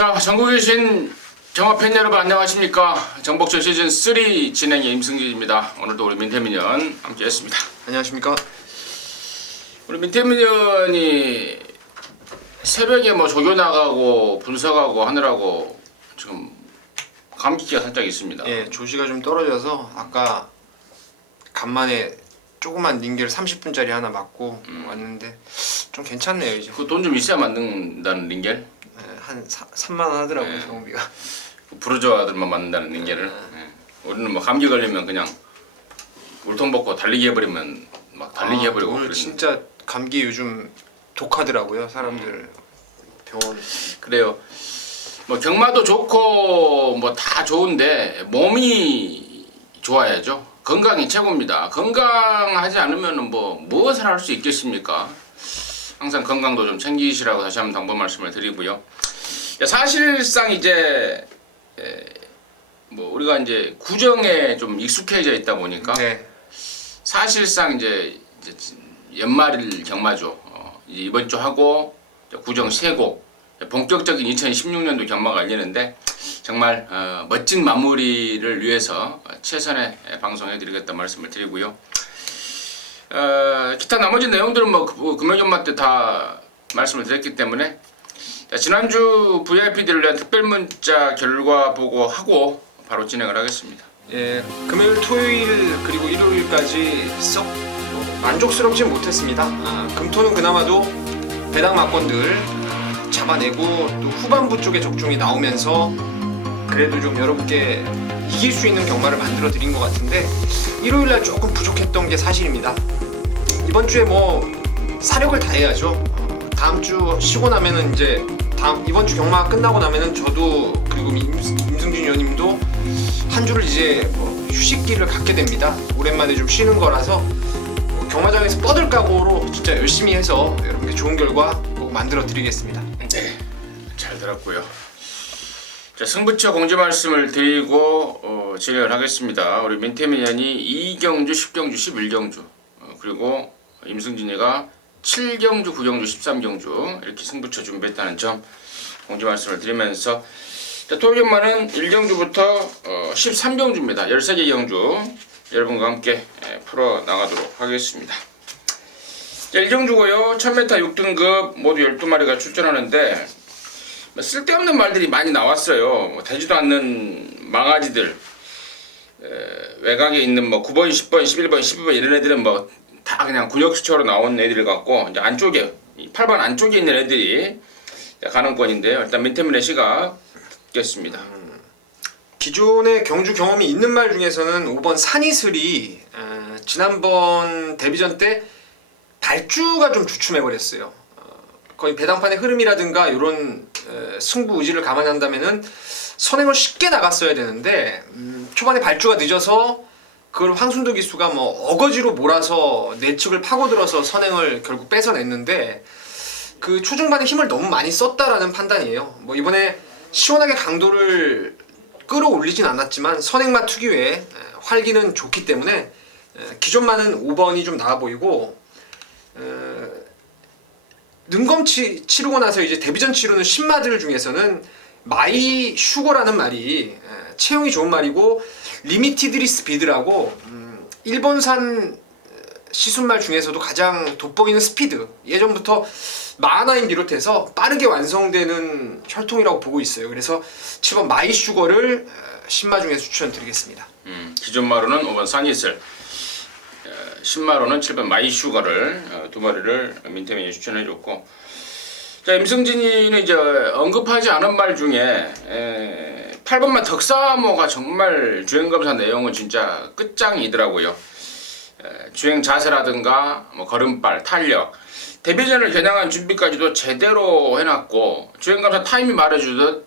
자, 전국에 계신 경마 팬 여러분 안녕하십니까? 정복철 시즌3 진행의 임승진입니다. 오늘도 우리 민태민연 함께 했습니다. 안녕하십니까? 우리 민태민연이 새벽에 뭐 조교 나가고 분석하고 하느라고 지금 감기기가 살짝 있습니다. 예, 조시가 좀 떨어져서 아까 간만에 조그만 링겔 30분짜리 하나 맞고 왔는데 좀 괜찮네요 이제. 그 돈 좀 있어야 만든다는 링겔? 예, 한 3만 원 하더라고요 경비가. 부르주아들만 만든다는 링겔을. 우리는 뭐 감기 걸리면 그냥 울통 벗고 달리기 해버리면 막 달리기 해버리고. 오늘 진짜 감기 요즘 독하더라고요 사람들 병원. 그래요. 뭐 경마도 좋고 뭐 다 좋은데 몸이 좋아야죠. 건강이 최고입니다. 건강하지 않으면 뭐 무엇을 할 수 있겠습니까? 항상 건강도 좀 챙기시라고 다시 한번 당부 말씀을 드리고요. 사실상 이제 뭐 우리가 이제 구정에 좀 익숙해져 있다 보니까 네. 사실상 이제 연말 경마죠. 이제 이번 주 하고 구정 세고 본격적인 2016년도 경마가 열리는데 정말 멋진 마무리를 위해서 최선의 방송해드리겠다 말씀을 드리고요. 기타 나머지 내용들은 뭐 금요연마 때 다 말씀을 드렸기 때문에 지난주 VIP들을 위한 특별 문자 결과 보고하고 바로 진행을 하겠습니다. 예, 금요일, 토요일 그리고 일요일까지 썩 만족스럽진 못했습니다. 금토는 그나마도 배당 막건들 잡아내고 또 후반부 쪽에 적중이 나오면서 그래도 좀 여러분께 이길 수 있는 경마를 만들어 드린 것 같은데 일요일날 조금 부족했던 게 사실입니다. 이번 주에 뭐 사력을 다해야죠. 다음 주 쉬고 나면은 이제 이번 주 경마 끝나고 나면은 저도 그리고 임승준 의원님도 한 주를 이제 뭐 휴식기를 갖게 됩니다. 오랜만에 좀 쉬는 거라서 경마장에서 뻗을 각오로 진짜 열심히 해서 여러분께 좋은 결과 꼭 만들어 드리겠습니다. 네, 잘 들었고요. 자, 승부처 공지 말씀을 드리고 진행을 하겠습니다. 우리 민태민연이 2경주, 10경주, 11경주 그리고 임승진이가 7경주, 9경주, 13경주 이렇게 승부처 준비했다는 점 공지 말씀을 드리면서 토요일만은 1경주부터 13경주입니다. 13개 경주 여러분과 함께 풀어나가도록 하겠습니다. 1경주고요. 1000m 6등급 모두 12마리가 출전하는데 쓸데없는 말들이 많이 나왔어요. 되지도 않는 망아지들, 외곽에 있는 뭐 9번, 10번, 11번, 12번 이런 애들은 뭐 다 그냥 군역수처로 나온 애들 같고 이제 안쪽에 8번 안쪽에 있는 애들이 가능권인데요. 일단 민태민의 시가 듣겠습니다. 기존의 경주 경험이 있는 말 중에서는 5번 산이슬이 지난번 데뷔전 때 발주가 좀 주춤해버렸어요. 거의 배당판의 흐름이라든가 이런 승부 의지를 감안한다면은 선행을 쉽게 나갔어야 되는데 초반에 발주가 늦어서 그걸 황순도 기수가 뭐 어거지로 몰아서 내측을 파고들어서 선행을 결국 뺏어냈는데 그 초중반에 힘을 너무 많이 썼다라는 판단이에요. 뭐 이번에 시원하게 강도를 끌어올리진 않았지만 선행만 특유의 활기는 좋기 때문에 기존만은 5번이 좀 나아 보이고 능검치 치르고 나서 이제 데뷔전 치르는 신마들 중에서는 마이 슈거라는 말이 체형이 좋은 말이고 리미티드 스피드라고 일본산 시순말 중에서도 가장 돋보이는 스피드, 예전부터 마하나인 비롯해서 빠르게 완성되는 혈통이라고 보고 있어요. 그래서 7번 마이 슈거를 신마 중에서 추천드리겠습니다. 기존 마로는 5번 산이슬, 신마로는 7번 마이 슈거를 두 마리를 민태민이 추천해줬고, 자, 임승진이는 이제 언급하지 않은 말 중에 8번만 덕사모가 정말 주행검사 내용은 진짜 끝장이더라고요. 주행 자세라든가 뭐 걸음발, 탄력, 데뷔전을 겨냥한 준비까지도 제대로 해놨고 주행검사 타임이 말해주듯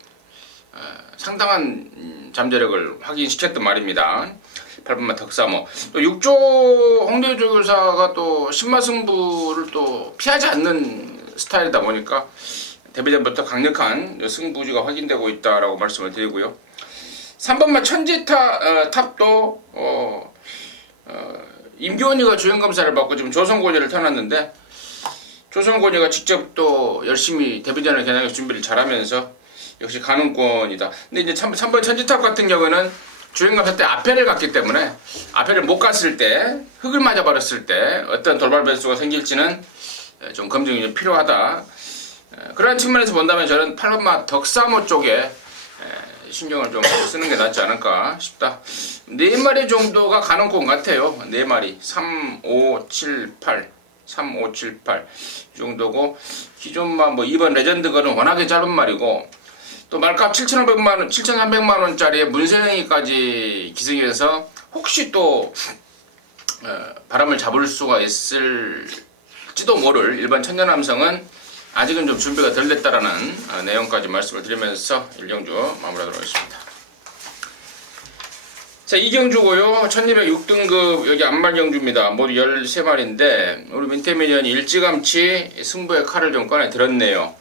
상당한 잠재력을 확인시켰단 말입니다. 8번만 덕사모. 또 6조 홍대조 교사가 또 신마승부를 또 피하지 않는 스타일이다 보니까 데뷔전부터 강력한 승부지가 확인되고 있다라고 말씀을 드리고요. 3번만 천지탑도 임교원이가 주행검사를 받고 지금 조선고지를 태어났는데 조선고지가 직접 또 열심히 데뷔전을 겨냥해서 준비를 잘하면서 역시 가능권이다. 근데 이제 3번 천지탑 같은 경우는 주행감사 때 앞에를 갔기 때문에 앞에를 못 갔을 때 흙을 맞아버렸을 때 어떤 돌발 변수가 생길지는 좀 검증이 좀 필요하다. 그런 측면에서 본다면 저는 8번마 덕사모 쪽에 신경을 좀 쓰는 게 낫지 않을까 싶다. 4마리 정도가 가능권 같아요. 4마리 3, 5, 7, 8 3, 5, 7, 8 이 정도고 기존만 뭐 2번 레전드거는 워낙에 짧은 말이고 또 말값 7,500만원, 7,300만원짜리에 문세영이까지 기승해서 혹시 또 바람을 잡을 수가 있을지도 모를 일반 천년함성은 아직은 좀 준비가 덜 됐다라는 내용까지 말씀을 드리면서 1경주 마무리하도록 하겠습니다. 자, 2경주고요. 1206등급 여기 안말경주입니다. 모두 13마리인데 우리 민태민이 일찌감치 승부의 칼을 좀 꺼내 들었네요.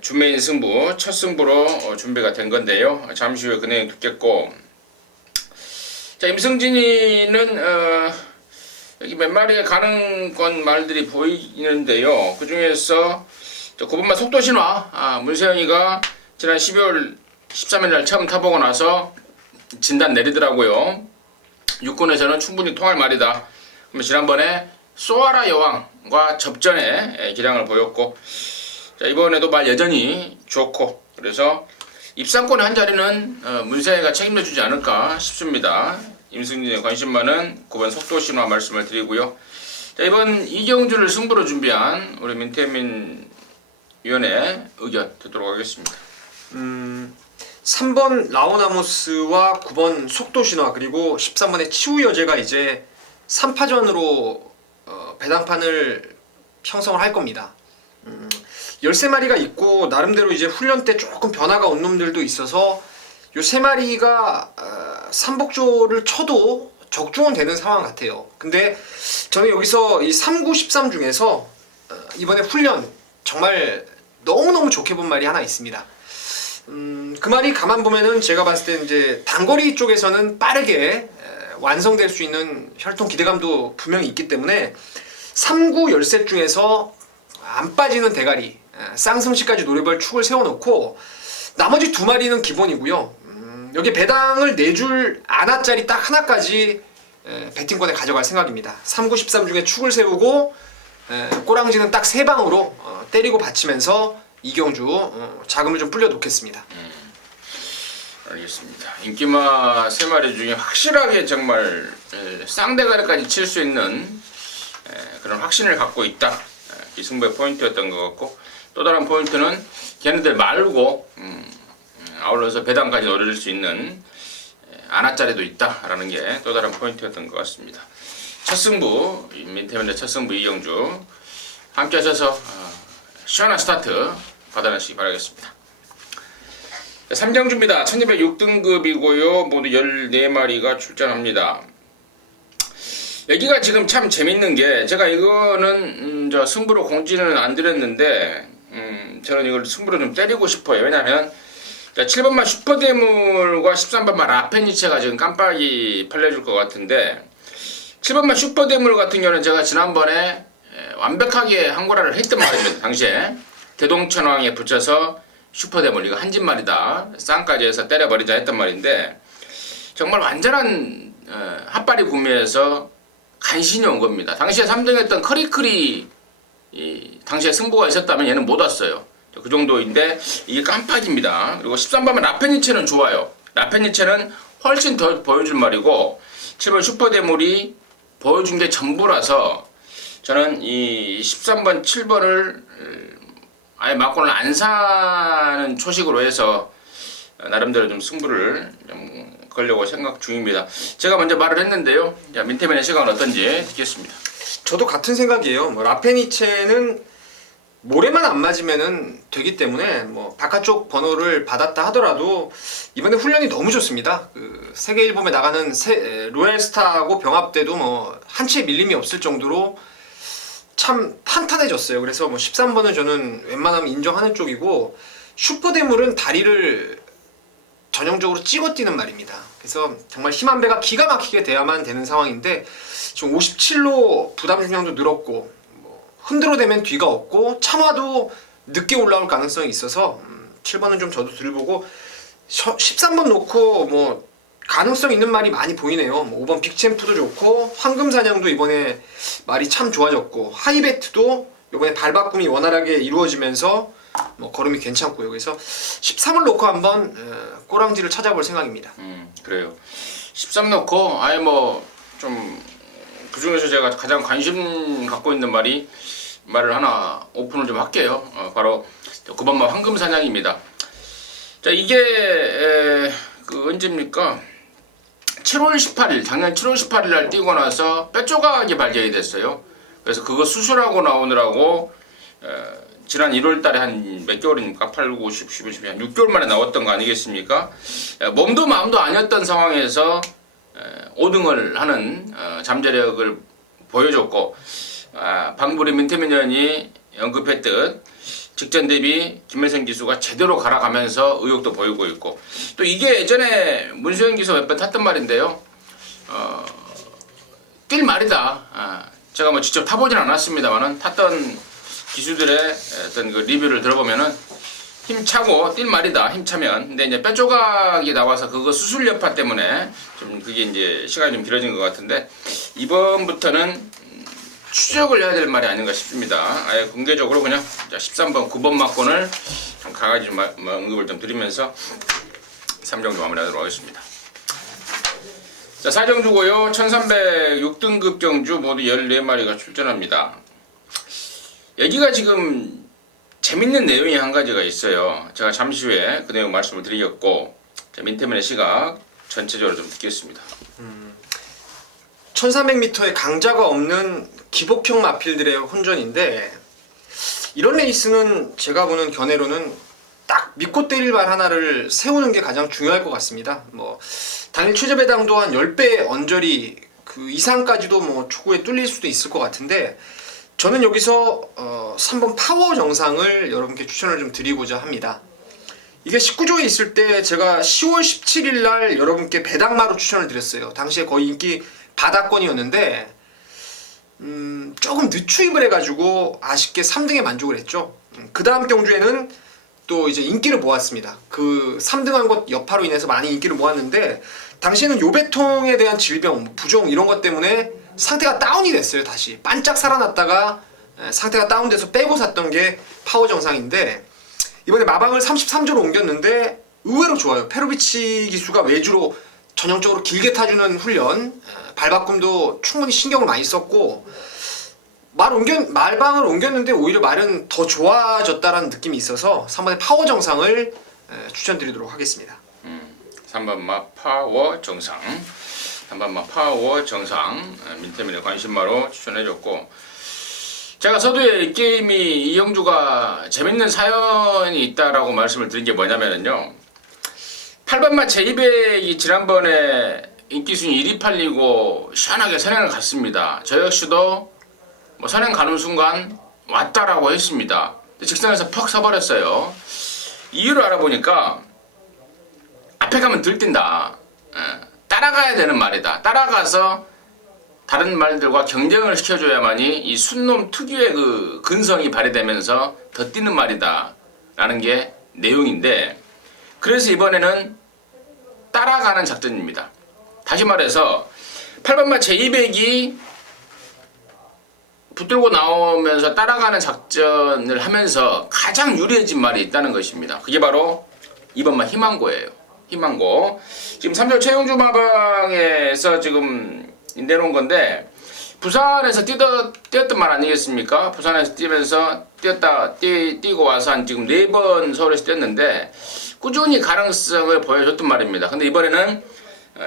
주메인 승부, 첫 승부로 준비가 된 건데요. 잠시 후에 그 내용 듣겠고, 자, 임승진이는 여기 몇 마리의 가능권 말들이 보이는데요. 그 중에서 9번마 속도신화, 문세영이가 지난 12월 13일 날 처음 타보고 나서 진단 내리더라고요. 육군에서는 충분히 통할 말이다. 그러면 지난번에 소아라 여왕과 접전에 기량을 보였고, 자, 이번에도 말 여전히 좋고, 그래서 입상권의 한 자리는 문세영이가 책임져주지 않을까 싶습니다. 임승진의 관심 많은 9번 속도신화 말씀을 드리고요. 자, 이번 이경주를 승부로 준비한 우리 민태민 위원의 의견 듣도록 하겠습니다. 3번 라오나모스와 9번 속도신화 그리고 13번의 치우여제가 이제 3파전으로 배당판을 형성을 할 겁니다. 13마리가 있고 나름대로 이제 훈련 때 조금 변화가 온 놈들도 있어서 요 3마리가 삼복조를 쳐도 적중은 되는 상황 같아요. 근데 저는 여기서 이 3, 9, 13 중에서 이번에 훈련 정말 너무너무 좋게 본 말이 하나 있습니다. 그 말이 가만 보면은 제가 봤을 때 이제 단거리 쪽에서는 빠르게 완성될 수 있는 혈통 기대감도 분명히 있기 때문에 3, 9, 13 중에서 안 빠지는 대가리 쌍승시까지 노려볼 축을 세워놓고 나머지 2마리는 기본이고요. 여기 배당을 내줄 아나짜리 딱 하나까지 배팅권에 가져갈 생각입니다. 3, 9, 13 중에 축을 세우고 꼬랑지는 딱 3방으로 때리고 받치면서 이경주 자금을 좀 불려 놓겠습니다. 알겠습니다. 인기마 3마리 중에 확실하게 정말 쌍대가리까지 칠 수 있는 그런 확신을 갖고 있다. 이 승부의 포인트였던 것 같고, 또 다른 포인트는 걔네들 말고 아울러서 배당까지 노릴 수 있는 아나짜리도 있다라는 게 또 다른 포인트였던 것 같습니다. 첫 승부, 민태민의 첫 승부 이경주 함께 하셔서 시원한 스타트 받아내시기 바라겠습니다. 3경주입니다. 1206등급이고요. 모두 14마리가 출전합니다. 여기가 지금 참 재밌는 게, 제가 이거는 저 승부로 공지는 안 드렸는데 저는 이걸 승부로 좀 때리고 싶어요. 왜냐면 7번마 슈퍼대물과 13번마 라페니체가 지금 깜빡이 팔려줄 것 같은데, 7번마 슈퍼대물 같은 경우는 제가 지난번에 완벽하게 항고라를 했던 말입니다. 당시에 대동천왕에 붙여서 슈퍼대물 이거 한진말이다, 쌍까지 해서 때려버리자 했던 말인데, 정말 완전한 핫바리 구매에서 간신히 온 겁니다. 당시에 3등했던 커리크리 당시에 승부가 있었다면 얘는 못 왔어요. 그 정도인데 이게 깜빡입니다. 그리고 13번은 라페니체는 좋아요. 라페니체는 훨씬 더 보여줄 말이고, 7번 슈퍼대물이 보여준 게 전부라서 저는 이 13번, 7번을 아예 막고는 안 사는 초식으로 해서 나름대로 좀 승부를 좀 걸려고 생각 중입니다. 제가 먼저 말을 했는데요. 자, 민태민의 시각은 어떤지 듣겠습니다. 저도 같은 생각이에요. 뭐 라페니체는 모래만 안 맞으면은 되기 때문에 뭐 바깥쪽 번호를 받았다 하더라도 이번에 훈련이 너무 좋습니다. 그 세계 일범에 나가는 로얄스타하고 병합 때도 뭐 한 치의 밀림이 없을 정도로 참 탄탄해졌어요. 그래서 뭐 13번은 저는 웬만하면 인정하는 쪽이고, 슈퍼대물은 다리를 전형적으로 찍어 뛰는 말입니다. 그래서 정말 힘한 배가 기가 막히게 돼야만 되는 상황인데, 지금 57로 부담 중량도 늘었고, 뭐 흔들어대면 뒤가 없고 참아도 늦게 올라올 가능성이 있어서 7번은 좀 저도 들보고 13번 놓고 뭐 가능성 있는 말이 많이 보이네요. 뭐 5번 빅챔프도 좋고 황금사냥도 이번에 말이 참 좋아졌고 하이베트도 이번에 발바꿈이 원활하게 이루어지면서 뭐 걸음이 괜찮고요. 그래서 13을 놓고 한번 꼬랑지를 찾아볼 생각입니다. 그래요. 13 넣고 아예 뭐 좀 그중에서 제가 가장 관심 갖고 있는 말을 하나 오픈을 좀 할게요. 바로 9번마 황금사냥입니다. 자, 이게 그 언제입니까? 7월 18일, 작년 7월 18일 날 뛰고 나서 뼈조각이 발견이 됐어요. 그래서 그거 수술하고 나오느라고 지난 1월 달에 한 몇 개월입니까? 8, 9, 10, 11, 12, 한 6개월 만에 나왔던 거 아니겠습니까? 몸도 마음도 아니었던 상황에서 5등을 하는 잠재력을 보여줬고, 방불이 민태민연이 언급했듯 직전 대비 김혜성 기수가 제대로 갈아가면서 의욕도 보이고 있고, 또 이게 예전에 문수영 기수 몇 번 탔던 말인데요. 뛸 말이다. 제가 뭐 직접 타보진 않았습니다만은 탔던 기수들의 어떤 그 리뷰를 들어보면은 힘차고 뛸 말이다. 힘차면. 근데 이제 뼈조각이 나와서 그거 수술 여파 때문에 좀 그게 이제 시간이 좀 길어진 것 같은데, 이번부터는 추적을 해야 될 말이 아닌가 싶습니다. 아예 공개적으로 그냥 13번, 9번 막권을 좀 강하게 좀 언급을 좀 드리면서 3정도 마무리하도록 하겠습니다. 자, 4정주고요. 1306등급 경주 모두 14마리가 출전합니다. 여기가 지금 재밌는 내용이 한 가지가 있어요. 제가 잠시 후에 그 내용 말씀을 드리겠고, 민태민의 시각 전체적으로 좀 듣겠습니다. 1300m의 강자가 없는 기복형 마필들의 혼전인데, 이런 레이스는 제가 보는 견해로는 딱 믿고 때릴 말 하나를 세우는 게 가장 중요할 것 같습니다. 뭐 단일 최저 배당도 한 10배 언저리 그 이상까지도 뭐 초구에 뚫릴 수도 있을 것 같은데, 저는 여기서 3번 파워 정상을 여러분께 추천을 좀 드리고자 합니다. 이게 19조에 있을 때 제가 10월 17일 날 여러분께 배당마로 추천을 드렸어요. 당시에 거의 인기 바닥권이었는데 조금 늦추입을 해가지고 아쉽게 3등에 만족을 했죠. 그 다음 경주에는 또 이제 인기를 모았습니다. 그 3등한 것 여파로 인해서 많이 인기를 모았는데, 당시에는 요배통에 대한 질병, 부종 이런 것 때문에 상태가 다운이 됐어요. 다시 반짝 살아났다가 상태가 다운돼서 빼고 샀던 게 파워 정상인데, 이번에 마방을 33조로 옮겼는데 의외로 좋아요. 페로비치 기수가 외주로 전형적으로 길게 타주는 훈련, 발바꿈도 충분히 신경을 많이 썼고, 말방을 옮겼는데 오히려 말은 더 좋아졌다라는 느낌이 있어서 3번의 파워 정상을 추천드리도록 하겠습니다. 3번마 파워 정상, 3번마 파워 정상, 민태민의 관심마로 추천해줬고, 제가 서두에 이 게임이 이영주가 재밌는 사연이 있다라고 말씀을 드린 게 뭐냐면요, 8번마 제200이 지난번에 인기순위 1위 팔리고 시원하게 선행을 갔습니다. 저 역시도 뭐 선행 가는 순간 왔다라고 했습니다. 직선에서 퍽 서버렸어요. 이유를 알아보니까 앞에 가면 들뛴다. 따라가야 되는 말이다. 따라가서 다른 말들과 경쟁을 시켜줘야만이 이 순놈 특유의 그 근성이 발휘되면서 더 뛰는 말이다 라는 게 내용인데, 그래서 이번에는 따라가는 작전입니다. 다시 말해서 8번마 제200이 붙들고 나오면서 따라가는 작전을 하면서 가장 유리해진 말이 있다는 것입니다. 그게 바로 2번마 희망고예요. 희망고. 지금 3절 최용주 마방에서 지금 내놓은 건데, 부산에서 뛰었던 말 아니겠습니까? 부산에서 뛰면서 뛰고 와서 한 지금 4번 서울에서 뛰었는데 꾸준히 가능성을 보여줬던 말입니다. 근데 이번에는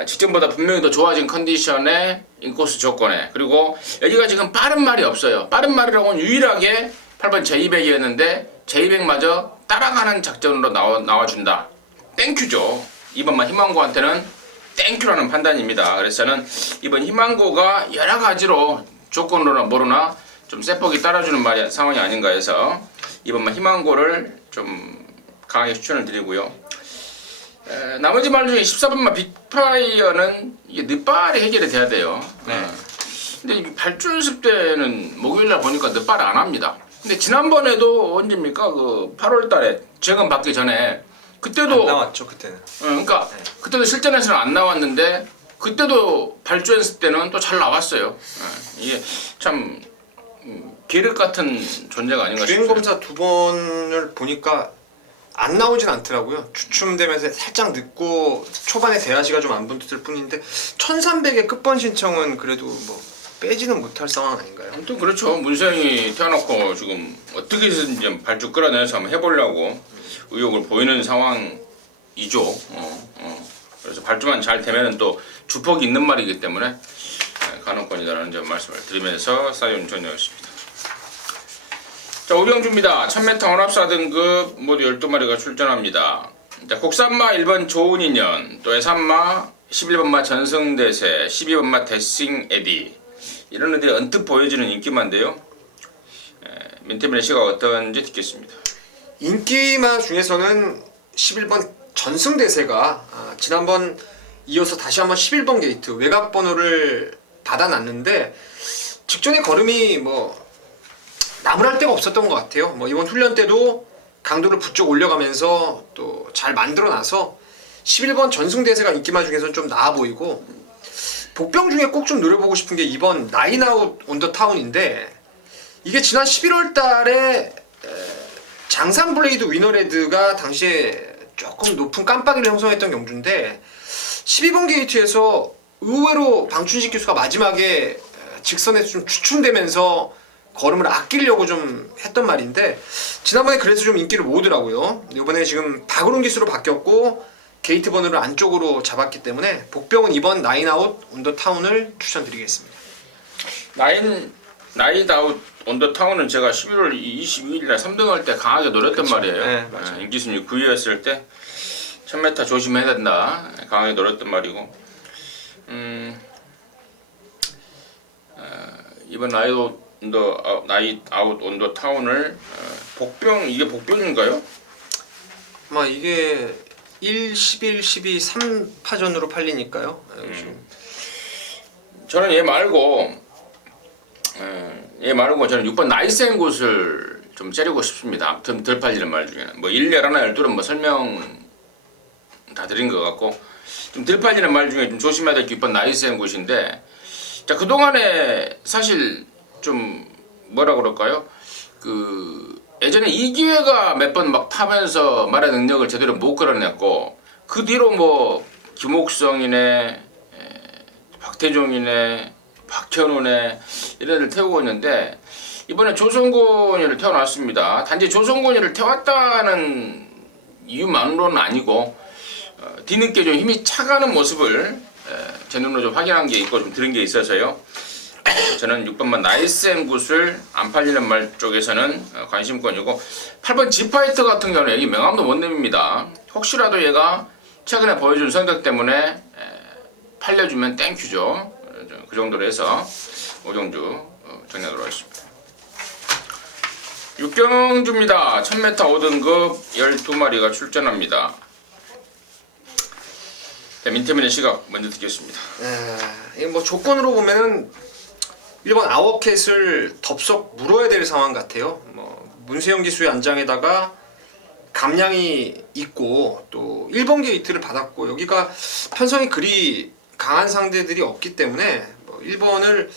직전보다 분명히 더 좋아진 컨디션에 인코스 조건에, 그리고 여기가 지금 빠른 말이 없어요. 빠른 말이라고는 유일하게 8번 제200이었는데 제200마저 따라가는 작전으로 나와준다. 땡큐죠. 이번만 희망고한테는 땡큐라는 판단입니다. 그래서 저는 이번 희망고가 여러 가지로 조건으로나 뭐로나 좀 세폭이 따라주는 상황이 아닌가 해서 이번만 희망고를 좀 강하게 추천을 드리고요. 나머지 말 중에 14번만 빅파이어는 이게 늦발이 해결이 돼야 돼요. 근데 발주 연습 때는 목요일날 보니까 늦발을 안 합니다. 근데 지난번에도 언제입니까? 그 8월달에 재검 받기 전에 그때도 안 나왔죠 그때는. 그러니까 그때도 실전에서는 안 나왔는데 그때도 발주했을 때는 또 잘 나왔어요. 이게 참 계륵 같은 존재가 아닌가 주행 싶어요. 검사 두 번을 보니까 안 나오진 않더라고요. 주춤되면서 살짝 늦고 초반에 대하시가 좀 안 붙을 뿐인데 1300의 끝번 신청은 그래도 뭐 빼지는 못할 상황 아닌가요? 아무튼 그렇죠. 문세영이 태어났고 지금 어떻게든지 발주 끌어내서 한번 해보려고 의욕을 보이는 상황이죠. 그래서 발주만 잘 되면은 또 주폭이 있는 말이기 때문에 가능권이다라는 점 말씀을 드리면서 사연 전이었습니다. 자, 오병주입니다. 1000m 혼합사 등급 모두 12마리가 출전합니다. 자, 국산마 1번 좋은 인연, 또 해산마 11번마 전승대세, 12번마 데싱 에디 이런 애들이 언뜻 보여지는 인기마인데요. 민태민의 시각 어떤지 듣겠습니다. 인기마 중에서는 11번 전승대세가 지난번 이어서 다시 한번 11번 게이트 외곽 번호를 받아놨는데 직전에 걸음이 뭐 나무랄 데가 없었던 것 같아요. 뭐 이번 훈련 때도 강도를 부쩍 올려가면서 또 잘 만들어놔서 11번 전승대세가 인기마 중에서는 좀 나아 보이고 복병 중에 꼭 좀 노려보고 싶은 게 이번 나인아웃 온 더 타운인데 이게 지난 11월 달에 장산 블레이드 위너레드가 당시에 조금 높은 깜빡이를 형성했던 경주인데 12번 게이트에서 의외로 방춘식 기수가 마지막에 직선에서 좀 주춤되면서 걸음을 아끼려고 좀 했던 말인데 지난번에 그래서 좀 인기를 모으더라고요. 이번에 지금 박으론 기수로 바뀌었고 게이트 번호를 안쪽으로 잡았기 때문에 복병은 이번 나인아웃 온 더 타운을 추천드리겠습니다. 나인아웃 온 더 타운은 제가 11월 22일날 3등 할 때 강하게 노렸단 그쵸. 말이에요. 네, 맞아요. 인기 순위 9위였을 때 1000m 조심해야 된다 강하게 노렸단 말이고 이번 나인아웃 온 더 타운을 복병 이게 복병인가요? 아마 이게 1, 11, 12, 3파전으로 팔리니까요. 저는 얘 말고 저는 6번 나이스앤 곳을 좀 째리고 싶습니다. 아무튼 덜 팔리는 말 중에는 뭐 1, 11, 12는 뭐 설명 다 드린 것 같고 좀 덜 팔리는 말 중에 좀 조심해야 될 게 6번 나이스앤 곳인데 자 그동안에 사실 좀 뭐라 그럴까요? 그 예전에 이기회가 몇 번 막 타면서 말의 능력을 제대로 못 끌어냈고 그 뒤로 뭐 김옥성이네 박태종이네 박현우네 이런 애들 태우고 있는데 이번에 조성곤이를 태워놨습니다. 단지 조성곤이를 태웠다는 이유만으로는 아니고 뒤늦게 좀 힘이 차가는 모습을 제 눈으로 좀 확인한 게 있고 좀 들은 게 있어서요. 저는 6번만 나이스앤 굿을 안 팔리는 말 쪽에서는 관심권이고 8번 지파이터 같은 경우는 여기 명함도 못 내밉니다. 혹시라도 얘가 최근에 보여준 성적 때문에 팔려주면 땡큐죠. 그 정도로 해서 오경주 정리하도록 하겠습니다. 6경주입니다. 1000m 5등급 12마리가 출전합니다. 민태민의 시각 먼저 듣겠습니다. 이게 뭐 조건으로 보면은 1번 아워캣을 덥석 물어야 될 상황 같아요. 뭐 문세영 기수의 안장에다가 감량이 있고 또 1번 게이트를 받았고 여기가 편성이 그리 강한 상대들이 없기 때문에 뭐 1번을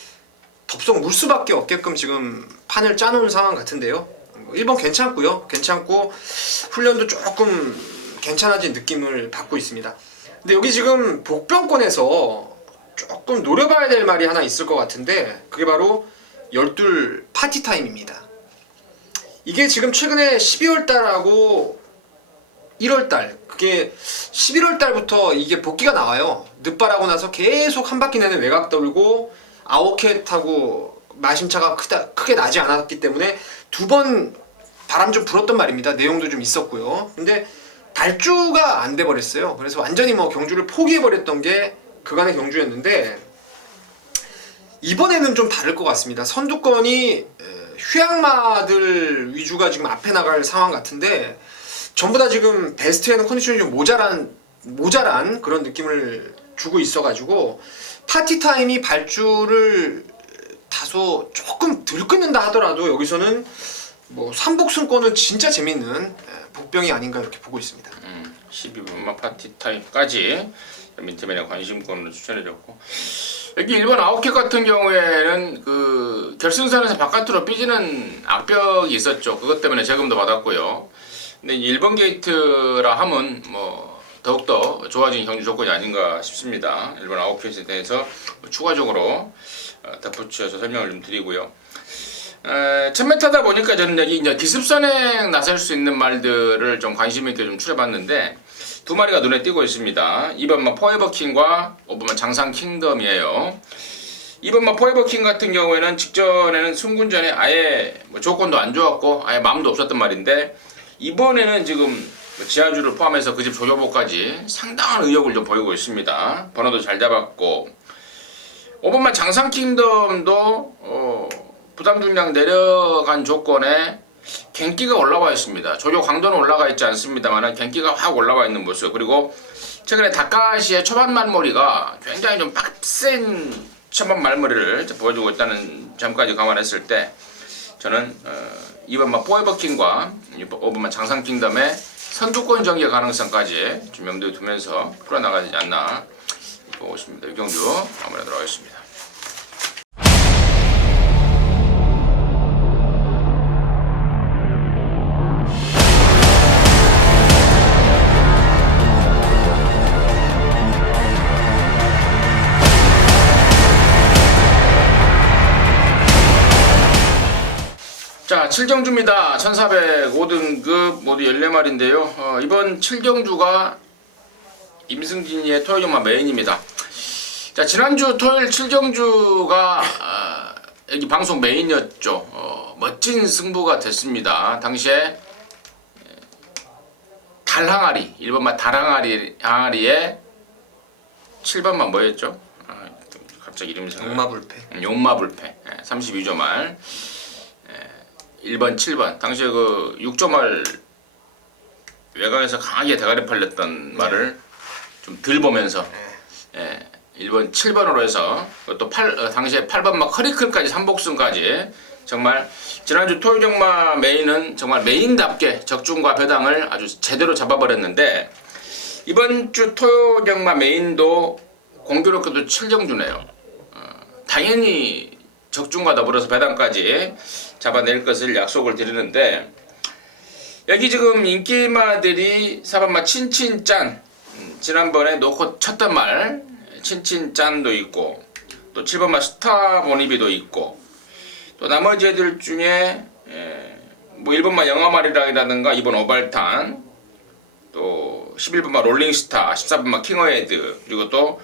덥석 물 수밖에 없게끔 지금 판을 짜놓은 상황 같은데요. 1번 괜찮고요. 괜찮고 훈련도 조금 괜찮아진 느낌을 받고 있습니다. 근데 여기 지금 복병권에서 조금 노려봐야 될 말이 하나 있을 것 같은데 그게 바로 12 파티타임입니다. 이게 지금 최근에 12월달하고 1월달 그게 11월달부터 이게 복귀가 나와요. 늦발하고 나서 계속 한 바퀴 내내 외곽 돌고 아워캣하고 마심차가 크게 나지 않았기 때문에 두 번 바람 좀 불었던 말입니다. 내용도 좀 있었고요. 근데 발주가 안 돼 버렸어요. 그래서 완전히 뭐 경주를 포기해 버렸던 게 그간의 경주였는데 이번에는 좀 다를 것 같습니다. 선두권이 휴양마들 위주가 지금 앞에 나갈 상황 같은데 전부 다 지금 베스트에는 컨디션이 좀 모자란 그런 느낌을 주고 있어가지고 파티타임이 발주를 다소 조금 덜 끊는다 하더라도 여기서는 뭐 3복승권은 진짜 재밌는 복병이 아닌가 이렇게 보고 있습니다. 12분만 파티 타임까지 민트맨의 관심권으로 추천해줬고, 여기 1번 아웃킥 같은 경우에는 그 결승선에서 바깥으로 삐지는 악벽이 있었죠. 그것 때문에 재검도 받았고요. 근데 1번 게이트라 함은 뭐 더욱더 좋아진 경주 조건이 아닌가 싶습니다. 1번 아웃킥에 대해서 추가적으로 덧붙여서 설명을 좀 드리고요. 1000m다 보니까 저는 여기 이제 기습선행 나설 수 있는 말들을 좀 관심 있게 좀 추려봤는데, 두 마리가 눈에 띄고 있습니다. 2번마 포에버킹과 5번마 장상킹덤이에요. 2번마 포에버킹 같은 경우에는 직전에는 승군전에 아예 뭐 조건도 안 좋았고 아예 마음도 없었던 말인데, 이번에는 지금 지하주를 포함해서 그 집 조교보까지 상당한 의욕을 좀 보이고 있습니다. 번호도 잘 잡았고, 5번마 장상킹덤도 부담 중량 내려간 조건에 갱기가 올라와 있습니다. 조교 강도는 올라가 있지 않습니다만 갱기가 확 올라와 있는 모습, 그리고 최근에 다카시의 초반 말머리가 굉장히 좀 빡센 초반 말머리를 보여주고 있다는 점까지 감안했을 때, 저는 2번마 포에버킹과 5번마 장상킹덤의 선두권 정계 가능성까지 좀 염두에 두면서 풀어나가지 않나 보고 있습니다. 이 경주 마무리하도록 하겠습니다. 자, 7경주입니다. 1405등급 모두 14마리인데요. 이번 7경주가 임승진이의 토요일경마 메인입니다. 자, 지난주 토요일 7경주가 여기 방송 메인이었죠. 멋진 승부가 됐습니다. 당시에 달항아리, 1번마 달항아리의 7번마 뭐였죠? 갑자기 이름이 생각나요. 용마불패. 용마불패. 32조 말. 1번, 7번. 당시에 그 6조 말 외곽에서 강하게 대가리 팔렸던 말을 좀 덜 보면서 1번, 7번으로 해서 또 당시에 8번 막 허리클까지 3복승까지 정말 지난주 토요경마 메인은 정말 메인답게 적중과 배당을 아주 제대로 잡아버렸는데, 이번 주 토요경마 메인도 공교롭게도 7경주네요. 당연히 적중과 더불어서 배당까지 잡아낼 것을 약속을 드리는데, 여기 지금 인기마들이 4번마 친친짠, 지난번에 놓고 쳤던 말 친친짠도 있고, 또 7번마 스타보니비도 있고, 또 나머지 애들 중에 뭐 1번마 영화말이라든가 2번 오발탄, 또 11번마 롤링스타, 14번마 킹어헤드, 그리고 또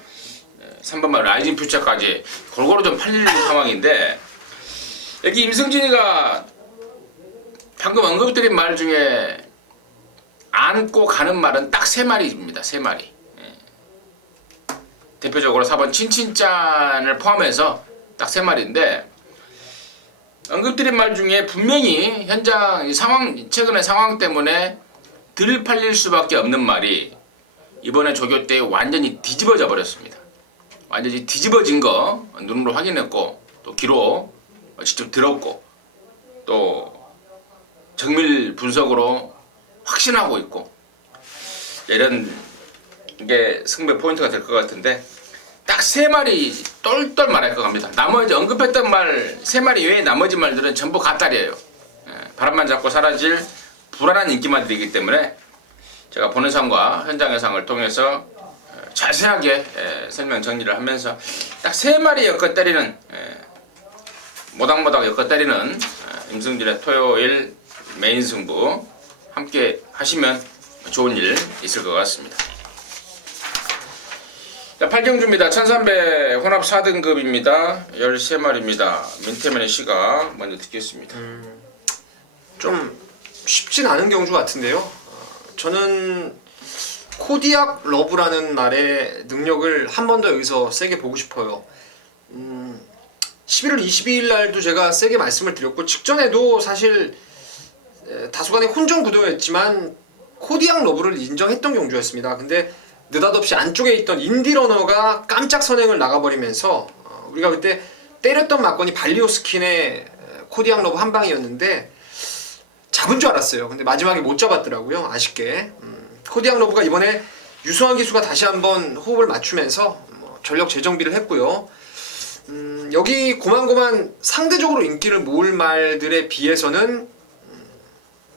3번마 라이징 퓨처까지 골고루 좀 팔리는 상황인데, 여기 임승진이가 방금 언급드린 말 중에 안고 가는 말은 딱 3마리입니다. 3마리. 대표적으로 4번 친친짠을 포함해서 딱 3마리인데, 언급드린 말 중에 분명히 현장 최근의 상황 때문에 덜 팔릴 수밖에 없는 말이 이번에 조교 때 완전히 뒤집어져 버렸습니다. 완전히 뒤집어진 거 눈으로 확인했고, 또 귀로 직접 들었고, 또 정밀 분석으로 확신하고 있고, 이런 게 승부의 포인트가 될 것 같은데, 딱 3마리 똘똘 말할 것 같습니다. 나머지 언급했던 말 3마리 외에 나머지 말들은 전부 갓다리예요. 바람만 잡고 사라질 불안한 인기만들이기 때문에 제가 보는 상과 현장 예상을 통해서 자세하게 설명 정리를 하면서 딱 3마리 엮어 때리는, 모닥모닥 엮어 때리는 임승진의 토요일 메인 승부 함께 하시면 좋은 일 있을 것 같습니다. 자, 8경주입니다. 1300 혼합 4등급입니다. 13마리입니다. 민태맨의 시각 먼저 듣겠습니다. 좀 쉽진 않은 경주 같은데요. 저는 코디악 러브라는 말의 능력을 한 번 더 여기서 세게 보고 싶어요. 11월 22일 날도 제가 세게 말씀을 드렸고, 직전에도 사실 다소간의 혼전 구도였지만 코디악 러브를 인정했던 경주였습니다. 근데 느닷없이 안쪽에 있던 인디러너가 깜짝 선행을 나가버리면서 우리가 그때 때렸던 막건이 발리오 스킨의 코디악 러브 한 방이었는데, 잡은 줄 알았어요. 근데 마지막에 못 잡았더라고요. 아쉽게. 코디앙 러브가 이번에 유승환 기수가 다시 한번 호흡을 맞추면서 전력 재정비를 했고요. 여기 고만고만 상대적으로 인기를 모을 말들에 비해서는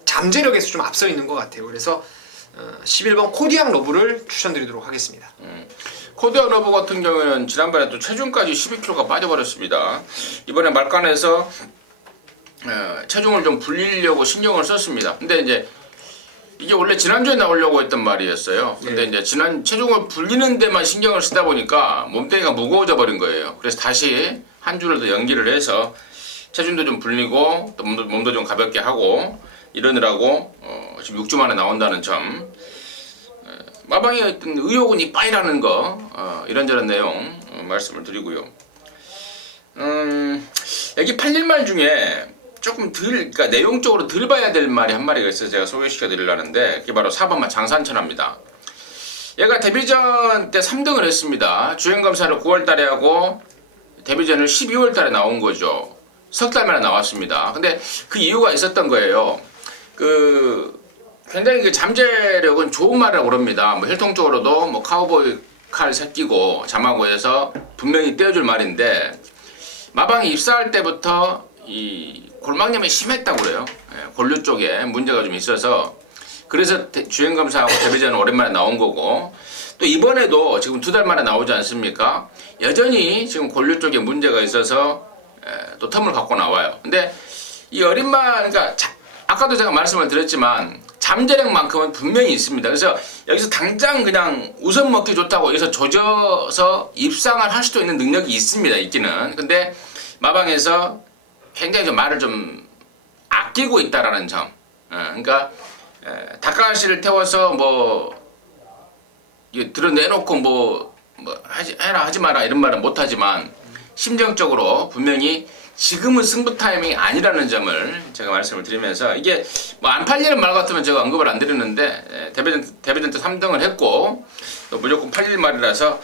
잠재력에서 좀 앞서 있는 것 같아요. 그래서 11번 코디앙 러브를 추천드리도록 하겠습니다. 코디앙 러브 같은 경우에는 지난번에 또 체중까지 12kg가 빠져버렸습니다. 이번에 말간에서 체중을 좀 불리려고 신경을 썼습니다. 근데 이제 이게 원래 지난주에 나오려고 했던 말이었어요. 근데 이제 지난 체중을 불리는 데만 신경을 쓰다 보니까 몸뚱이가 무거워져 버린 거예요. 그래서 다시 한 주를 더 연기를 해서 체중도 좀 불리고 또 몸도 좀 가볍게 하고 이러느라고 지금 6주 만에 나온다는 점. 마방의 어떤 의욕은 이빠이라는 거 이런저런 내용 말씀을 드리고요. 여기 8일말 중에 조금 그러니까 내용적으로 덜 봐야 될 말이 한 마리가 있어서 제가 소개시켜 드리려는데 그게 바로 4번만 장산천합니다. 얘가 데뷔전 때 3등을 했습니다. 주행검사를 9월달에 하고 데뷔전을 12월달에 나온 거죠. 석 달 만에 나왔습니다. 근데 그 이유가 있었던 거예요. 굉장히 잠재력은 좋은 말이라고 그럽니다. 뭐 혈통적으로도 뭐 카우보이 칼 새끼고 자마고 해서 분명히 떼어줄 말인데 마방이 입사할 때부터 이 골막염이 심했다고 그래요. 골류 쪽에 문제가 좀 있어서 그래서 주행검사하고 데뷔전은 오랜만에 나온 거고 또 이번에도 지금 2달 만에 나오지 않습니까? 여전히 지금 골류 쪽에 문제가 있어서 또 텀을 갖고 나와요. 근데 이 어린 말 그러니까 아까도 제가 말씀을 드렸지만 잠재력만큼은 분명히 있습니다. 그래서 여기서 당장 그냥 우선 먹기 좋다고 여기서 조져서 입상을 할 수도 있는 능력이 있습니다. 있기는. 근데 마방에서 굉장히 좀 말을 좀 아끼고 있다라는 점. 그러니까 닭가슴살을 태워서 뭐 이거 드러내놓고 뭐 해라 하지 마라 이런 말은 못하지만 심정적으로 분명히 지금은 승부 타이밍이 아니라는 점을 제가 말씀을 드리면서 이게 뭐 안 팔리는 말 같으면 제가 언급을 안 드리는데 데뷔전 때 3등을 했고 또 무조건 팔릴 말이라서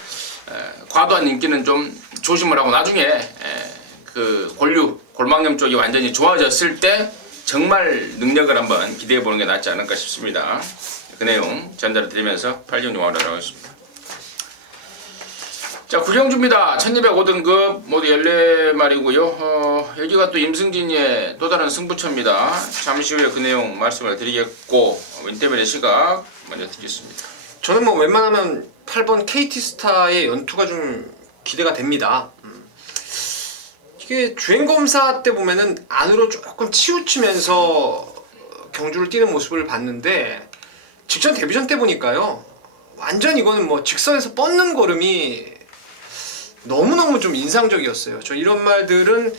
과도한 인기는 좀 조심을 하고 나중에 그 골막염 쪽이 완전히 좋아졌을 때 정말 능력을 한번 기대해 보는 게 낫지 않을까 싶습니다. 그 내용 전달을 드리면서 8경 용화를 하겠습니다. 자, 구경주입니다. 1205등급 모두 14마리고요. 여기가 또 임승진의 또 다른 승부처입니다. 잠시 후에 그 내용 말씀을 드리겠고 윈터벨의 시각 먼저 듣겠습니다. 저는 뭐 웬만하면 8번 KT스타의 연투가 좀 기대가 됩니다. 이게 주행검사 때 보면은 안으로 조금 치우치면서 경주를 뛰는 모습을 봤는데 직전 데뷔전 때 보니까요. 완전 이거는 뭐 직선에서 뻗는 걸음이 너무너무 좀 인상적이었어요. 저 이런 말들은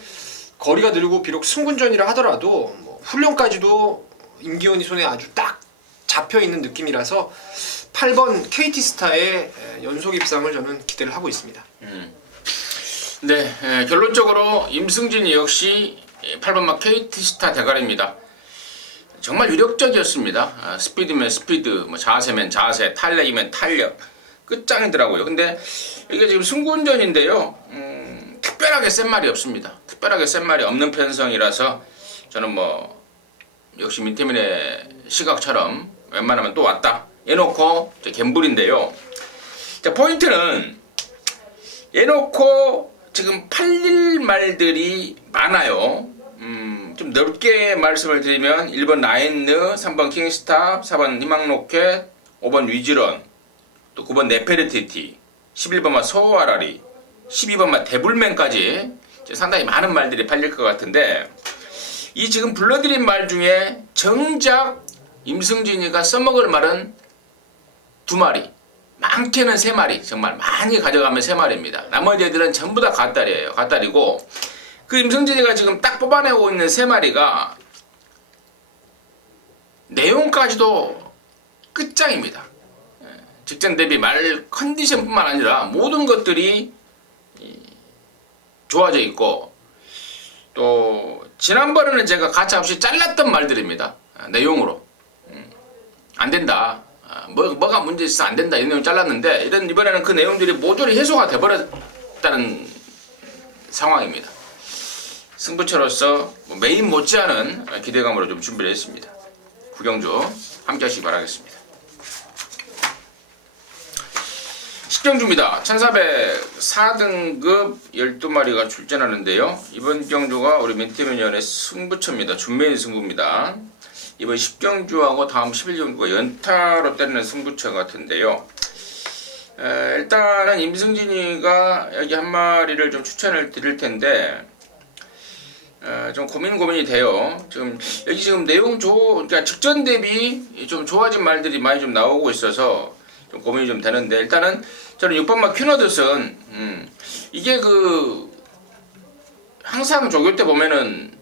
거리가 늘고 비록 승군전이라 하더라도 뭐 훈련까지도 임기원이 손에 아주 딱 잡혀있는 느낌이라서 8번 KT스타의 연속 입상을 저는 기대를 하고 있습니다. 네, 결론적으로 임승진이 역시 8번마 KT스타 대가리입니다. 정말 위력적이었습니다. 스피드면 스피드, 뭐 자세면 자세, 탄력이면 탄력 끝장이더라고요. 근데 이게 지금 승군전인데요. 특별하게 센 말이 없습니다. 특별하게 센 말이 없는 편성이라서 저는 뭐 역시 민태민의 시각처럼 웬만하면 또 왔다 해놓고 갬블인데요. 자, 포인트는 해놓고 지금 팔릴 말들이 많아요. 좀 넓게 말씀을 드리면 1번 라인느, 3번 킹스탑, 4번 희망로켓, 5번 위즈런, 또 9번 네페르티티, 11번마 소아라리, 12번마 데블맨까지 상당히 많은 말들이 팔릴 것 같은데 이 지금 불러드린 말 중에 정작 임승진이가 써먹을 말은 2마리, 많게는 3마리, 정말 많이 가져가면 3마리입니다. 나머지 애들은 전부 다 갓다리예요. 갓다리고 그 임승진이가 지금 딱 뽑아내고 있는 3마리가 내용까지도 끝장입니다. 직전 대비 말 컨디션뿐만 아니라 모든 것들이 좋아져 있고 또 지난번에는 제가 가차없이 잘랐던 말들입니다. 내용으로 안 된다. 뭐가 문제 있어 안 된다 이 내용 잘랐는데 이번에는 그 내용들이 모조리 해소가 돼버렸다는 상황입니다. 승부처로서 뭐 메인 못지않은 기대감으로 좀 준비를 했습니다. 구경주 함께 하시기 바라겠습니다. 식경주입니다. 1404등급 12마리가 출전하는데요. 이번 경주가 우리 민태민위원의 승부처입니다. 준메인 승부입니다. 이번 10경주하고 다음 11경주가 연타로 때리는 승부처 같은데요. 일단은 임승진이가 여기 한 마리를 좀 추천을 드릴 텐데 좀 고민이 돼요. 지금 내용 그러니까 직전 대비 좀 좋아진 말들이 많이 좀 나오고 있어서 좀 고민이 좀 되는데, 일단은 저는 6번마 퀴너드슨 이게 항상 조교 때 보면은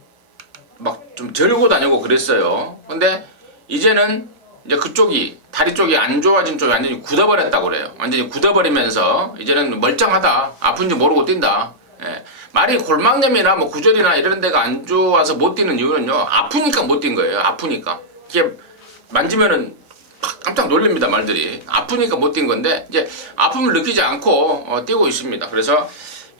막 좀 절고 다니고 그랬어요. 근데 이제는 이제 그쪽이 다리 쪽이 안 좋아진 쪽이 완전히 굳어버렸다고 그래요. 완전히 굳어버리면서 이제는 멀쩡하다, 아픈지 모르고 뛴다. 예. 말이 골막염이나 뭐 구절이나 이런 데가 안 좋아서 못 뛰는 이유는요, 아프니까 못 뛴 거예요. 아프니까 이게 만지면은 깜짝 놀랍니다. 말들이 아프니까 못 뛴 건데, 이제 아픔을 느끼지 않고 뛰고 있습니다. 그래서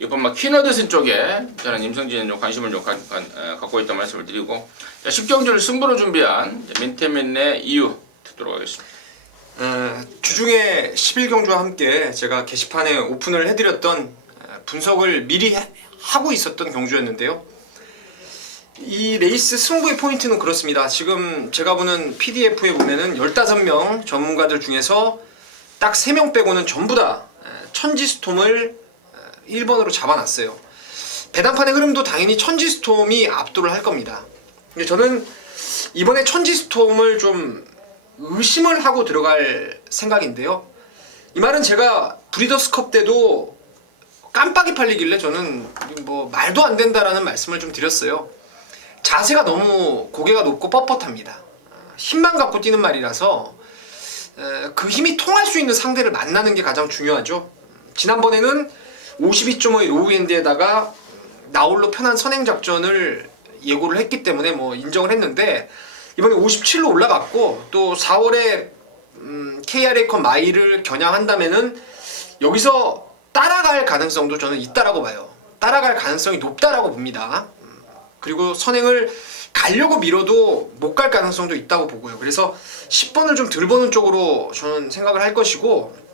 이번 막 퀴너드슨 쪽에 저는 임성진이 관심을 좀 갖고 있다는 말씀을 드리고, 10경주를 승부로 준비한 민태민의 이유 듣도록 하겠습니다. 주중에 11경주와 함께 제가 게시판에 오픈을 해드렸던 분석을 미리 하고 있었던 경주였는데요. 이 레이스 승부의 포인트는 그렇습니다. 지금 제가 보는 PDF에 보면은 15명 전문가들 중에서 딱 3명 빼고는 전부 다 천지스톰을 1번으로 잡아놨어요. 배당판의 흐름도 당연히 천지스톰이 압도를 할 겁니다. 근데 저는 이번에 천지스톰을 좀 의심을 하고 들어갈 생각인데요. 이 말은 제가 브리더스컵 때도 깜빡이 팔리길래 저는 뭐 말도 안 된다라는 말씀을 좀 드렸어요. 자세가 너무 고개가 높고 뻣뻣합니다. 힘만 갖고 뛰는 말이라서 그 힘이 통할 수 있는 상대를 만나는 게 가장 중요하죠. 지난번에는 52.5의 로우핸드에다가 나홀로 편한 선행작전을 예고를 했기 때문에 뭐 인정을 했는데, 이번에 57로 올라갔고 또 4월에 KRA컵 마일을 겨냥한다면은 여기서 따라갈 가능성도 저는 있다라고 봐요. 따라갈 가능성이 높다라고 봅니다. 그리고 선행을 가려고 밀어도 못 갈 가능성도 있다고 보고요. 그래서 10번을 좀 덜 보는 쪽으로 저는 생각을 할 것이고,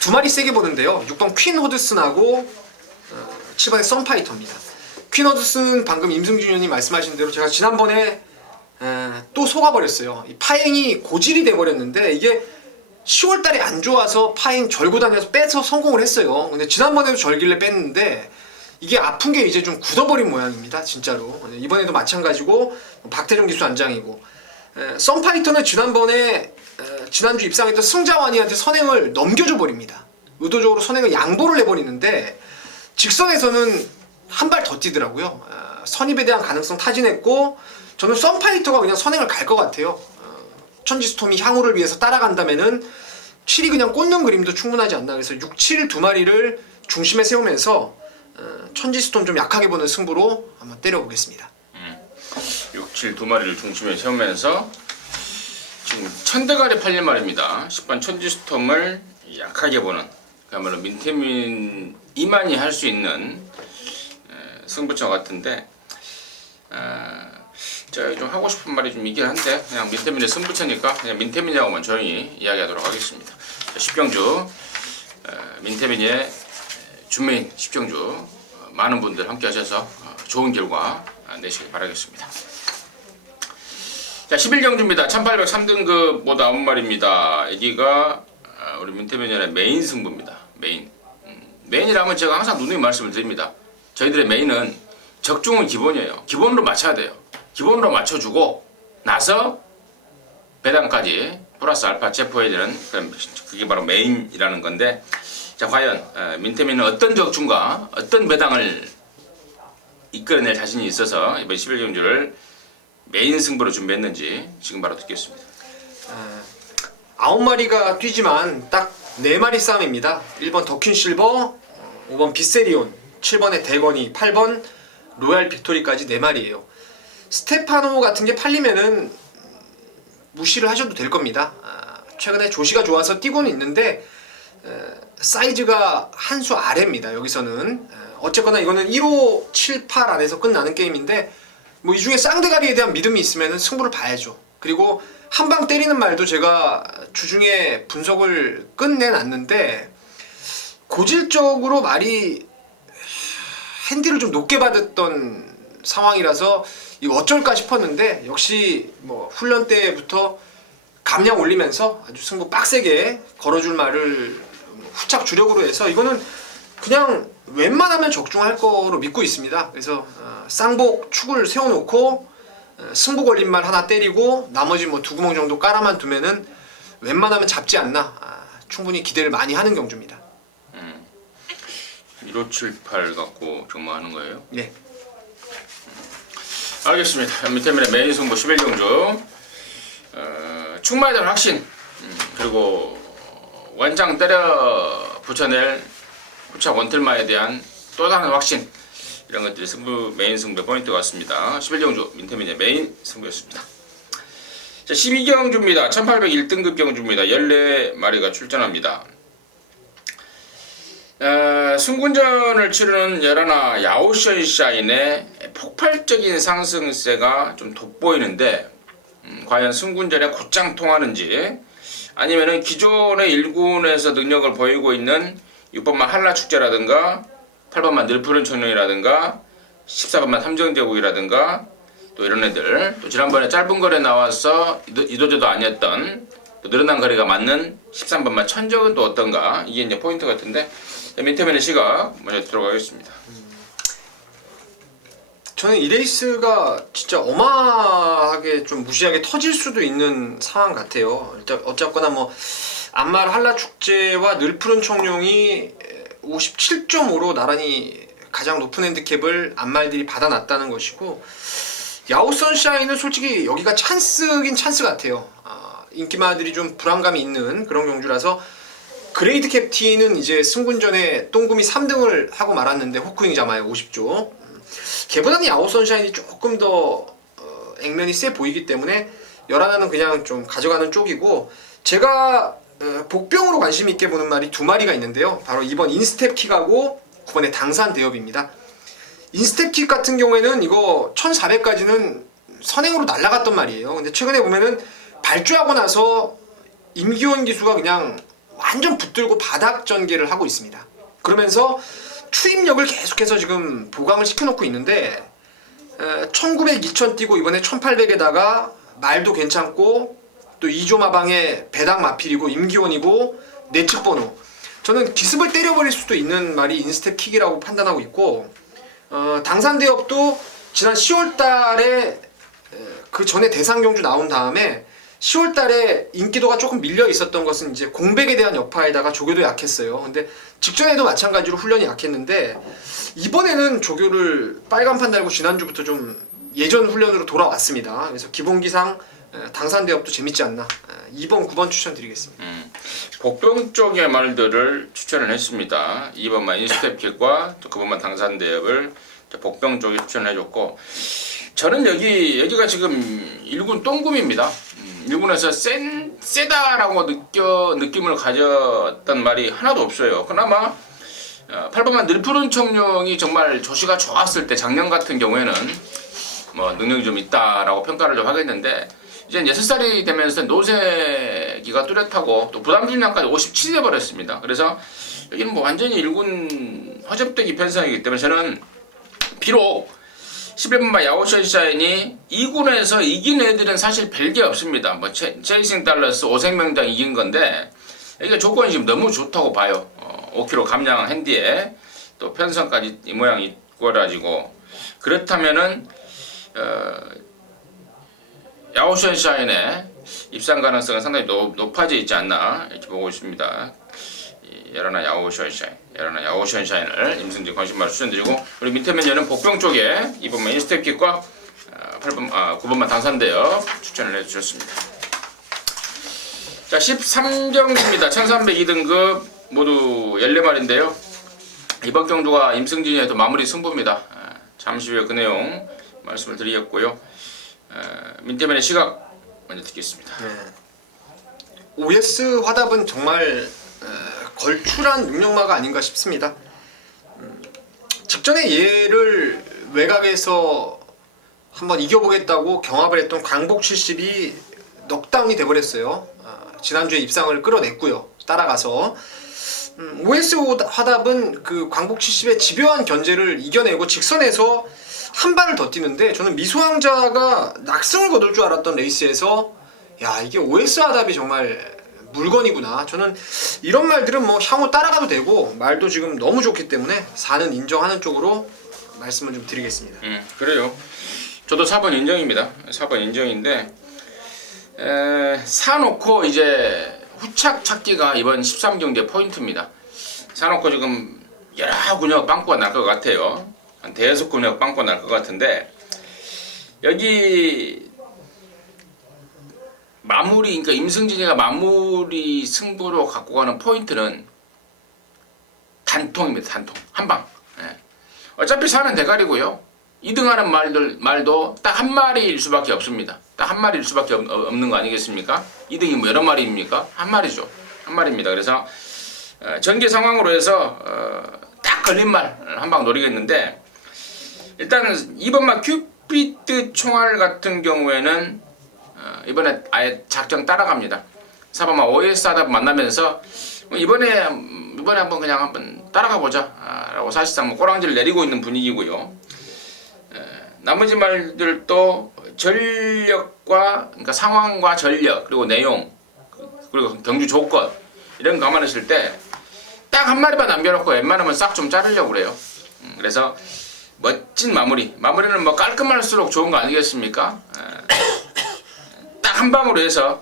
두 마리 세게 보는데요. 6번 퀸 호드슨하고 7번의 썬파이터입니다. 퀸 호드슨은 방금 임승준 의원님 말씀하신 대로 제가 지난번에 또 속아버렸어요. 이 파행이 고질이 돼버렸는데, 이게 10월달에 안 좋아서 파행 절고 다녀서 빼서 성공을 했어요. 근데 지난번에도 절길래 뺐는데 이게 아픈 게 이제 좀 굳어버린 모양입니다. 진짜로. 이번에도 마찬가지고 박태종 기수 안장이고, 썬파이터는 지난주 입상했던 승자완이한테 선행을 넘겨줘 버립니다. 의도적으로 선행을 양보를 해버리는데 직선에서는 한 발 더 뛰더라고요. 선입에 대한 가능성 타진했고, 저는 썬파이터가 그냥 선행을 갈 것 같아요. 천지스톰이 향후를 위해서 따라간다면은 7이 그냥 꽂는 그림도 충분하지 않나. 그래서 6, 7 두 마리를 중심에 세우면서 천지스톰 좀 약하게 보는 승부로 한번 때려보겠습니다. 6, 7 두 마리를 중심에 세우면서 지금 1000대가리 팔린 말입니다. 10번 천지스톰을 약하게 보는, 그야말로 민태민 이만이 할 수 있는 승부처 같은데, 제가 좀 하고 싶은 말이 좀 있긴 한데 그냥 민태민의 승부처니까 그냥 민태민이하고만 조용히 이야기하도록 하겠습니다. 10경주 민태민의 준메인 10경주 많은 분들 함께 하셔서 좋은 결과 내시길 바라겠습니다. 자, 11경주입니다. 1803등급 모두 9마리입니다. 여기가 우리 민태민의 메인 승부입니다. 메인이라면 제가 항상 누누이 말씀을 드립니다. 저희들의 메인은 적중은 기본이에요. 기본으로 맞춰야 돼요. 기본으로 맞춰주고 나서 배당까지 플러스 알파 체포해야 되는, 그게 바로 메인이라는 건데, 자, 과연 민태민은 어떤 적중과 어떤 배당을 이끌어낼 자신이 있어서 이번 11경주를 메인 승부로 준비했는지 지금 바로 듣겠습니다. 9마리가 뛰지만 딱 4마리 싸움입니다. 1번 더퀸 실버, 5번 비세리온, 7번의 대건이, 8번 로얄 빅토리까지 4마리예요. 스테파노 같은 게 팔리면은 무시를 하셔도 될 겁니다. 최근에 조시가 좋아서 뛰고는 있는데 사이즈가 한 수 아래입니다. 여기서는 어쨌거나 이거는 1호 7, 8 안에서 끝나는 게임인데 뭐 이 중에 쌍대가리에 대한 믿음이 있으면 승부를 봐야죠. 그리고 한 방 때리는 말도 제가 주중에 분석을 끝내놨는데 고질적으로 말이 핸디를 좀 높게 받았던 상황이라서 이거 어쩔까 싶었는데 역시 뭐 훈련 때부터 감량 올리면서 아주 승부 빡세게 걸어줄 말을 후착 주력으로 해서 이거는 그냥 웬만하면 적중할 거로 믿고 있습니다. 그래서 쌍복 축을 세워놓고 승부 걸린 말 하나 때리고 나머지 뭐 두 구멍 정도 깔아만 두면은 웬만하면 잡지 않나 충분히 기대를 많이 하는 경주입니다. 1578 갖고 경마하는 거예요? 네. 알겠습니다. 밑에 메인 승부 11경주 충마에 대한 확신 그리고 원장 때려 붙여낼 후차 원틀마에 대한 또 다른 확신 이런 것들이 메인 승부의 포인트 같습니다. 11경주 민태민의 메인 승부였습니다. 자, 12경주입니다. 1801등급 경주입니다. 14마리가 출전합니다. 승군전을 치르는 열하나 야오션샤인의 폭발적인 상승세가 좀 돋보이는데 과연 승군전에 곧장 통하는지 아니면은 기존의 1군에서 능력을 보이고 있는 6번만 한라축제라든가 8번만 늘푸른 청룡이라든가 14번만 삼정제국이라든가 또 이런 애들 또 지난번에 짧은 거리에 나와서 이도저도 아니었던 또 늘어난 거리가 맞는 13번만 천적은 또 어떤가 이게 이제 포인트 같은데 민태민의 시각 먼저 들어가겠습니다. 저는 이 레이스가 진짜 어마하게 좀 무시하게 터질 수도 있는 상황 같아요. 일단 어쨌거나 뭐 안말 한라축제와 늘푸른 청룡이 57.5로 나란히 가장 높은 핸디캡을 안말들이 받아놨다는 것이고 야오 선샤인은 솔직히 여기가 찬스긴 찬스 같아요. 인기마들이 좀 불안감이 있는 그런 경주라서 그레이드 캡틴은 이제 승군전에 똥구미 3등을 하고 말았는데 호크윙 자마에 50조 걔보다는 야오 선샤인이 조금 더 액면이 세 보이기 때문에 열하나는 그냥 좀 가져가는 쪽이고 제가 복병으로 관심 있게 보는 말이 두 마리가 있는데요. 바로 이번 인스텝킥하고 9번의 당산 대업입니다. 인스텝킥 같은 경우에는 이거 1400까지는 선행으로 날아갔던 말이에요. 근데 최근에 보면은 발주하고 나서 임기원 기수가 그냥 완전 붙들고 바닥 전개를 하고 있습니다. 그러면서 추임력을 계속해서 지금 보강을 시켜놓고 있는데 1900, 2000 뛰고 이번에 1800에다가 말도 괜찮고 또 2조 마방에 배당 마필이고 임기원이고 내측 번호 저는 기습을 때려버릴 수도 있는 말이 인스텝 킥이라고 판단하고 있고 당산대업도 지난 10월달에 그 전에 대상경주 나온 다음에 10월달에 인기도가 조금 밀려 있었던 것은 이제 공백에 대한 여파에다가 조교도 약했어요. 근데 직전에도 마찬가지로 훈련이 약했는데 이번에는 조교를 빨간판 달고 지난주부터 좀 예전 훈련으로 돌아왔습니다. 그래서 기본기상 당산대업도 재밌지 않나 2번, 9번 추천드리겠습니다. 복병 쪽의 말들을 추천을 했습니다. 2번만 인스텝킥과 또 9번만 당산대업을 복병 쪽에 추천을 해줬고 저는 여기가 지금 1군 똥금입니다. 1군에서 세다라고 느낌을 가졌단 말이 하나도 없어요. 그나마 8번만 늘푸른 청룡이 정말 조시가 좋았을 때 작년 같은 경우에는 뭐 능력이 좀 있다라고 평가를 좀 하겠는데 이제 6살이 되면서 노세기가 뚜렷하고 또 부담중량까지 57이 돼버렸습니다. 그래서 여기는 뭐 완전히 1군 허접되기 편성이기 때문에 저는 비록 11번마 야오션샤인이 2군에서 이긴 애들은 사실 별게 없습니다. 뭐 체이싱 달러스 5생명장 이긴 건데 이게 조건이 지금 너무 좋다고 봐요. 5kg 감량 핸디에 또 편성까지 이 모양 이꼬라지고 그렇다면은 야오션샤인의 입상 가능성은 상당히 높아져 있지 않나 이렇게 보고 있습니다. 열하나 야오션샤인을 임승진 관심마를 추천드리고 우리 민태맨녀는 복병 쪽에 2번만 인스텝킥과 9번만 당산대업 추천을 해주셨습니다. 자 13경기입니다. 1302등급 모두 14마리인데요. 이번 경주가 임승진의 또 마무리 승부입니다. 잠시 후에 그 내용 말씀을 드리겠고요. 민태맨의 시각 먼저 듣겠습니다. OS 화답은 정말 걸출한 능력마가 아닌가 싶습니다. 직전에 얘를 외곽에서 한번 이겨보겠다고 경합을 했던 광복 70이 넉다운이 돼버렸어요. 지난주에 입상을 끌어냈고요. 따라가서 OS 화답은 그 광복 70의 집요한 견제를 이겨내고 직선에서 한 발을 더 뛰는데, 저는 미소왕자가 낙승을 거둘 줄 알았던 레이스에서 야, 이게 OS 화답이 정말 물건이구나. 저는 이런 말들은 뭐 향후 따라가도 되고, 말도 지금 너무 좋기 때문에 4는 인정하는 쪽으로 말씀을 좀 드리겠습니다. 그래요. 저도 4번 인정입니다. 4번 인정인데, 사놓고 이제 후착 찾기가 이번 13경기의 포인트입니다. 사놓고 지금 여러 근육 빵꾸가 날 것 같아요. 한 대여섯 근육 빵꾸가 날 것 같은데, 여기 마무리, 그러니까 임승진이가 마무리 승부로 갖고 가는 포인트는 단통입니다. 단통. 한 방. 어차피 사는 대가리고요. 2등하는 말도 딱 한 마리일 수밖에 없습니다. 딱 한 마리일 수밖에 없는 거 아니겠습니까? 2등이 뭐 여러 마리입니까? 한 마리죠. 한 마리입니다. 그래서 전개 상황으로 해서 딱 걸린 말 한 방 노리겠는데, 일단 2번마 큐피드 총알 같은 경우에는 이번에 아예 작정 따라갑니다. 4번마 OS 하다 만나면서 이번에 한번 그냥 한번 따라가 보자 라고 사실상 뭐 꼬랑지를 내리고 있는 분위기고요. 나머지 말들도 전력과, 그러니까 상황과 전력, 그리고 내용, 그리고 경주 조건 이런 거 감안했을 때 딱 한 마리만 남겨놓고 웬만하면 싹 좀 자르려고 그래요. 그래서 멋진 마무리는 뭐 깔끔할수록 좋은 거 아니겠습니까? 딱 한 방으로 해서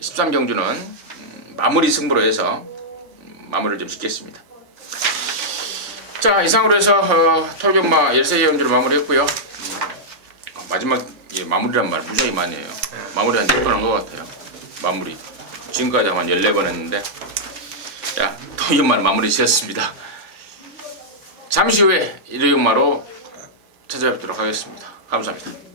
13경주는 마무리 승부로 해서 마무리를 좀 짓겠습니다. 자, 이상으로 해서 톨경마 열세 경주를 마무리했고요. 마지막 마무리란 말 무지하게 많이 해요. 마무리 한 10번 한 것 같아요. 마무리. 지금까지 한 14번 했는데, 자, 톨경마는 마무리 지었습니다. 잠시 후에 일요일마로 찾아뵙도록 하겠습니다. 감사합니다.